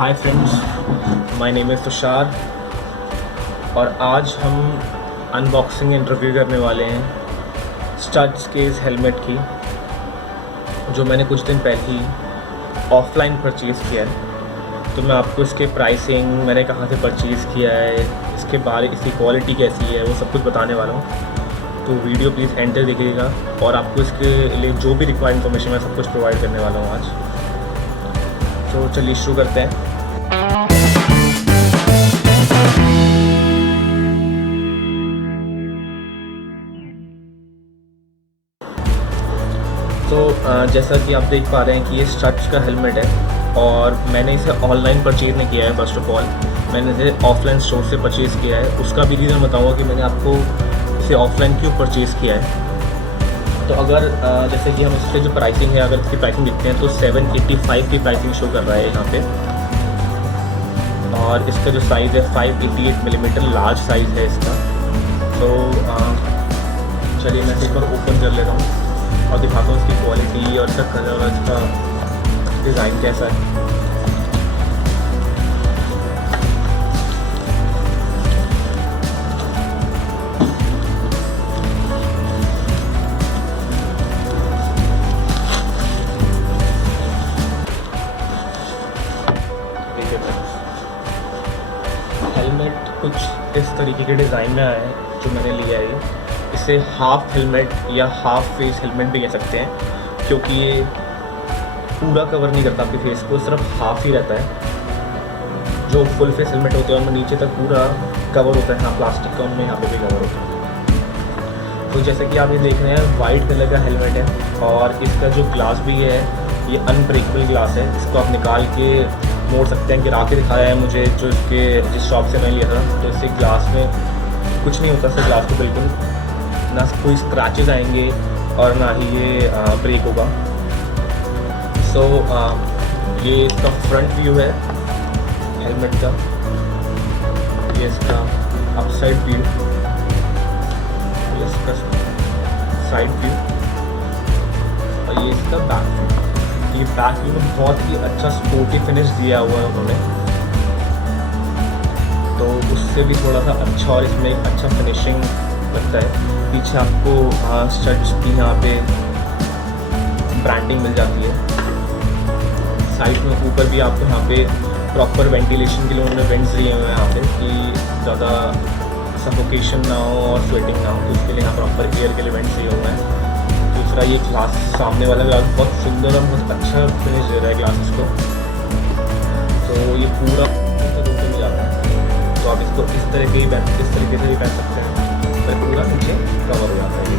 Hi friends, my name is Tushar और आज हम अनबॉक्सिंग एंड रिव्यू करने वाले हैं स्टड्स के इस हेलमेट की, जो मैंने कुछ दिन पहले ही ऑफलाइन परचेज़ किया है। तो मैं आपको इसके प्राइसिंग, मैंने कहाँ से परचेज़ किया है, इसके बारे, इसकी क्वालिटी कैसी है, वो सब कुछ बताने वाला हूँ। तो वीडियो प्लीज़ एंड तक देखिएगा और आपको इसके लिए जो भी रिक्वायर्ड इन्फॉर्मेशन मैं सब कुछ प्रोवाइड करने वाला हूँ आज। तो चलिए शुरू करते हैं। तो जैसा कि आप देख पा रहे हैं कि ये स्टड्स का हेलमेट है और मैंने इसे ऑनलाइन परचेज़ नहीं किया है। फर्स्ट ऑफ ऑल मैंने इसे ऑफलाइन स्टोर से परचेज़ किया है। उसका भी रीज़न बताऊँगा कि मैंने आपको इसे ऑफलाइन क्यों परचेज़ किया है। तो अगर जैसे कि हम इसके जो प्राइसिंग है, अगर इसकी प्राइसिंग देखते हैं तो 785 की प्राइसिंग शो कर रहा है यहाँ पे। और इसका जो साइज़ है 588 मिलीमीटर लार्ज साइज़ है इसका। तो चलिए मैं एक बार ओपन कर लेता हूँ और दिखाता हूँ इसकी क्वालिटी और इसका कलर और इसका डिज़ाइन कैसा है। हेलमेट कुछ इस तरीके के डिज़ाइन में आया है जो मैंने लिया है। इसे हाफ हेलमेट या हाफ फेस हेलमेट भी कह सकते हैं, क्योंकि ये पूरा कवर नहीं करता आपके फेस को, सिर्फ हाफ ही रहता है। जो फुल फेस हेलमेट होते हैं उनमें नीचे तक पूरा कवर होता है, हाँ प्लास्टिक का, उनमें यहाँ पे भी कवर होता है। तो जैसे कि आप ये देख रहे हैं वाइट कलर का हेलमेट है और इसका जो ग्लास भी है ये अनब्रेकेबल ग्लास है। इसको आप निकाल के मोड़ सकते हैं। गिरा के दिखाया है मुझे जो इसके जिस शॉप से मैं लिया था। तो इससे ग्लास में कुछ नहीं होता, इससे ग्लास को बिल्कुल ना कोई स्क्रैचेस आएंगे और ना ही ये ब्रेक होगा। सो ये इसका फ्रंट व्यू है हेलमेट का, ये इसका अपसाइड व्यू, ये इसका साइड व्यू और ये इसका बैक व्यू। ये बैक व्यू में बहुत ही अच्छा स्पोर्टी फिनिश दिया हुआ है उन्होंने, तो उससे भी थोड़ा सा अच्छा और इसमें एक अच्छा फिनिशिंग लगता है। पीछे आपको स्टड्स की यहाँ पे ब्रांडिंग मिल जाती है। साइड में ऊपर भी आपको यहाँ पे प्रॉपर वेंटिलेशन के लिए उन्होंने वेंट्स दिए हुए हैं यहाँ पे, कि ज़्यादा सफोकेशन ना हो और स्वेटिंग ना हो, तो उसके लिए यहाँ प्रॉपर एयर के लिए वेंट्स दिए हुए हैं। दूसरा ये ग्लास, सामने वाला ग्लास बहुत सुंदर और बहुत अच्छा फिनिश दे रहा है ग्लासेस को। तो ये पूरा धूप में जाता है, तो आप इसको इस तरह के इस तरीके से भी पहन सकते हैं, तो पूरा नीचे कवर हो जाता है ये।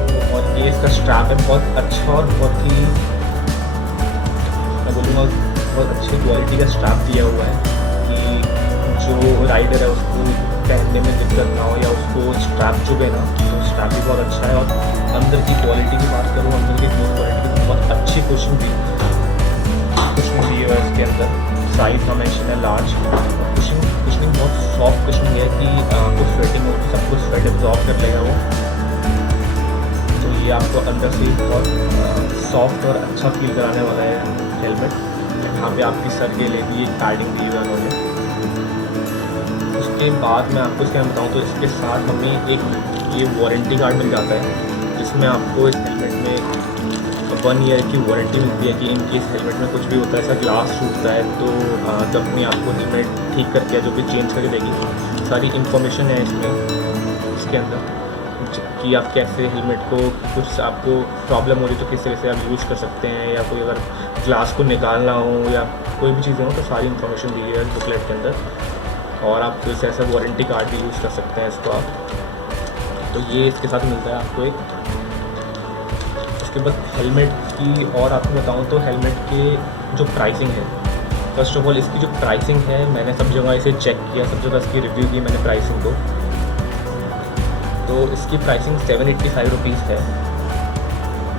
तो और ये इसका स्ट्रैप है बहुत अच्छा और बहुत ही, मैं बोलूँगा बहुत अच्छी क्वालिटी का स्ट्रैप दिया हुआ है, कि जो राइडर है उसको पहनने में दिक्कत ना हो या उसको स्ट्रैप चुभे ना। तो स्ट्रैप भी बहुत अच्छा है। और अंदर की क्वालिटी की बात करूँ, अंदर की क्वालिटी की बहुत अच्छी कुशन दी है इसके अंदर। साइज का मेंशन है लार्ज। कुशनिंग बहुत सॉफ्ट कुशनिंग है कि आपको स्वेटिंग हो तो सब कुछ स्वेट एब्जॉर्ब कर लेगा वो। तो ये आपको अंदर से बहुत सॉफ्ट और अच्छा फील कराने वाला है हेलमेट। यहाँ पे आपकी सर के लिए भी एक पैडिंग दी हुई है उन्होंने। उसके बाद मैं आपको इसके बताऊँ तो इसके साथ हमें एक ये वारंटी कार्ड मिल जाता है, जिसमें आपको इस हेलमेट में 1 ईयर की वारंटी मिलती है, कि इन केस हेलमेट में कुछ भी होता है, ऐसा ग्लास टूटता है तो कंपनी आपको हेलमेट ठीक करके जो भी चेंज करके देगी। सारी इन्फॉर्मेशन है इसमें, इसके अंदर, कि आप कैसे हेलमेट को, कुछ आपको प्रॉब्लम हो रही तो किस तरह से आप यूज़ कर सकते हैं, या कोई अगर ग्लास को निकालना हो या कोई भी चीज़ें हो, तो सारी इन्फॉर्मेशन दी है बुकलेट के अंदर। और आप तो ऐसा वारंटी कार्ड भी यूज़ कर सकते हैं इसको आप। तो ये इसके साथ मिलता है आपको एक। उसके बाद हेलमेट की और आपको बताऊं तो हेलमेट के जो प्राइसिंग है, फर्स्ट ऑफ ऑल इसकी जो प्राइसिंग है, मैंने सब जगह इसे चेक किया, सब जगह इसकी रिव्यू की मैंने प्राइसिंग को। तो इसकी प्राइसिंग 785 रुपीज़ है,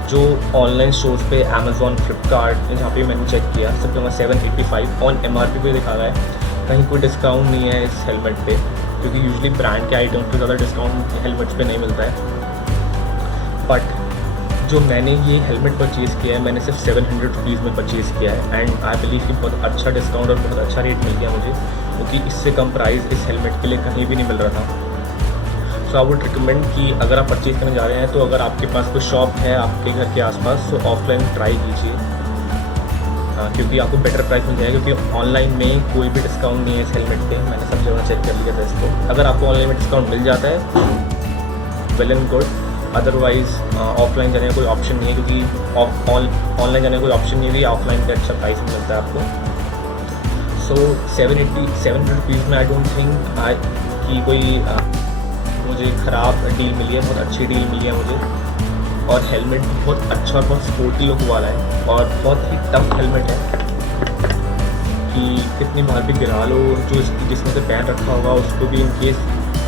जो ऑनलाइन स्टोर्स पे अमेज़ॉन, फ्लिपकार्ट, यहाँ पे मैंने चेक किया सब जगह 785 ऑन MRP पे दिखा रहा है। कहीं कोई डिस्काउंट नहीं है इस हेलमेट पे, क्योंकि यूजुअली ब्रांड के आइटम पे ज़्यादा डिस्काउंट हेलमेट्स पे नहीं मिलता है। बट जो मैंने ये हेलमेट परचेज़ किया है, मैंने सिर्फ 700 रुपीज़ में परचेज़ किया है एंड आई बिलीव कि बहुत अच्छा डिस्काउंट और बहुत अच्छा रेट मिल गया मुझे, क्योंकि इससे कम प्राइस इस हेलमेट के लिए कहीं भी नहीं मिल रहा था। सो आई वुड रिकमेंड कि अगर आप परचेज़ करने जा रहे हैं तो अगर आपके पास कोई शॉप है आपके घर के आसपास तो ऑफलाइन ट्राई कीजिए, क्योंकि आपको बेटर प्राइस मिल जाएगा, क्योंकि ऑनलाइन में कोई भी डिस्काउंट नहीं है इस हेलमेट पे। मैंने सब जगह चेक कर लिया था इसको। अगर आपको ऑनलाइन में डिस्काउंट मिल जाता है well and good, otherwise offline जाने का कोई ऑप्शन नहीं है, क्योंकि ऑनलाइन जाने का कोई ऑप्शन नहीं है, ऑफलाइन का अच्छा प्राइस मिलता है आपको। सो 700 रुपीज़ में आई डोंट थिंक कि कोई मुझे ख़राब डील मिली है, बहुत अच्छी डील मिली है मुझे। और हेलमेट बहुत अच्छा और बहुत स्पोर्टी लुक वाला है और बहुत ही टफ हेलमेट है कि कितनी बार भी गिरा लो, जो जिसमें से पहन रखा होगा उसको भी इन केस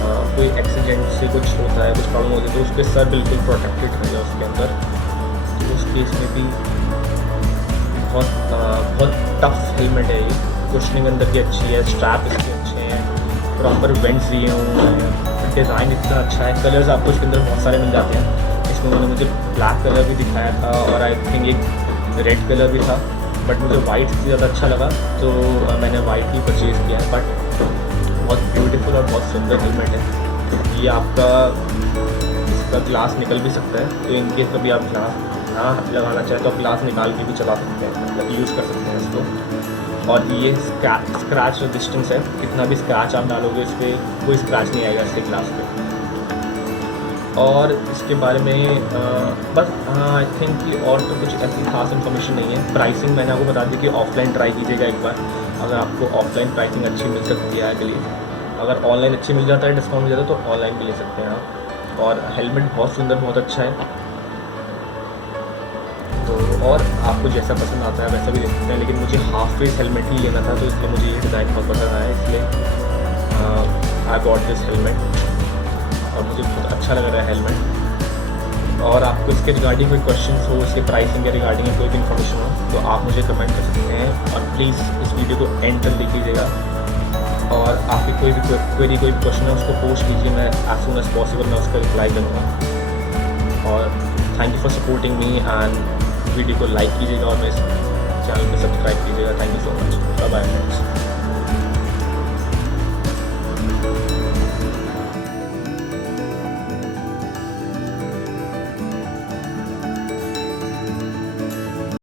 कोई एक्सीडेंट से कुछ होता है, कुछ प्रॉब्लम होती है तो उसके सर बिल्कुल प्रोटेक्टेड रहेगा उसके अंदर। तो उस केस में भी बहुत टफ हेलमेट है ये। कुशनिंग अंदर की अच्छी है, स्ट्रैप इसके अच्छे हैं, प्रॉपर वेंट्स दिए हुए हैं, डिज़ाइन इतना अच्छा है। कलर्स आपको इसके अंदर बहुत सारे मिल जाते हैं। इसमें उन्होंने मुझे ब्लैक कलर भी दिखाया था और आई थिंक एक रेड कलर भी था, बट मुझे वाइट सबसे ज़्यादा अच्छा लगा तो मैंने वाइट ही परचेज़ किया है। बट बहुत ब्यूटीफुल और बहुत सुंदर हेलमेट है ये। आपका इसका ग्लास निकल भी सकता है, तो इन केस कभी आप ग्लास ना लगाना चाहें तो आप ग्लास निकाल के भी चला सकते हैं, मतलब यूज़ कर सकते हैं इसको। और ये स्क्रैच रेजिस्टेंस है, कितना भी स्क्रैच आप डालोगे इस पर कोई स्क्रैच नहीं आएगा इसके ग्लास पे। और इसके बारे में बस आई थिंक कि और तो कुछ ऐसी खास इन्फॉर्मेशन नहीं है। प्राइसिंग मैंने आपको बता दी कि ऑफलाइन ट्राई कीजिएगा एक बार, अगर आपको ऑफलाइन प्राइसिंग अच्छी मिल सकती है के लिए। अगर ऑनलाइन अच्छी मिल जाता है, डिस्काउंट मिल जाता है तो ऑनलाइन भी ले सकते हैं आप। और हेलमेट बहुत सुंदर, बहुत अच्छा है। तो और आपको जैसा पसंद आता है वैसा भी ले सकते हैं, लेकिन मुझे हाफ फेस हेलमेट ही लेना था तो इसलिए मुझे ये डिज़ाइन बहुत पसंद आया, इसलिए आई गॉट दिस हेलमेट और मुझे बहुत अच्छा लग रहा है हेलमेट। और आपको इसके रिगार्डिंग कोई क्वेश्चंस हो, इसके प्राइसिंग के रिगार्डिंग कोई भी इन्फॉर्मेशन हो तो आप मुझे कमेंट कर सकते हैं। और प्लीज़ इस वीडियो को एंड तक देख लीजिएगा और आपकी कोई भी क्वेश्चन है उसको पोस्ट कीजिए, मैं एज सून एज पॉसिबल मैं उसका रिप्लाई करूँगा। और thank you for supporting me and video को लाइक कीजिएगा और मेरे चैनल को सब्सक्राइब कीजिएगा। Thank you so much. Bye bye friends.